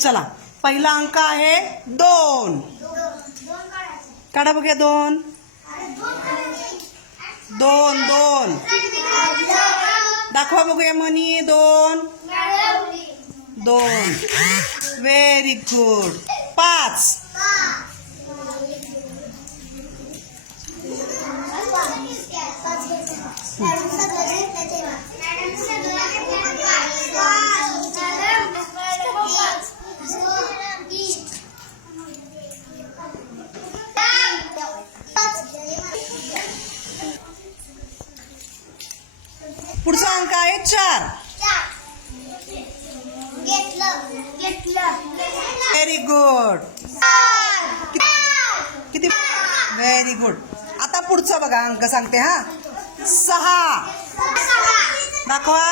चला, पहिला अंक आहे 2. काढा बघूया 2. 2 2 दाखवा बघूया मनी. 2 2. Very good. 5. पुढचा अंक आहे 4. Very good. किती? Very good. आता पुढचा बघा अंक सांगते. 6 दाखवा.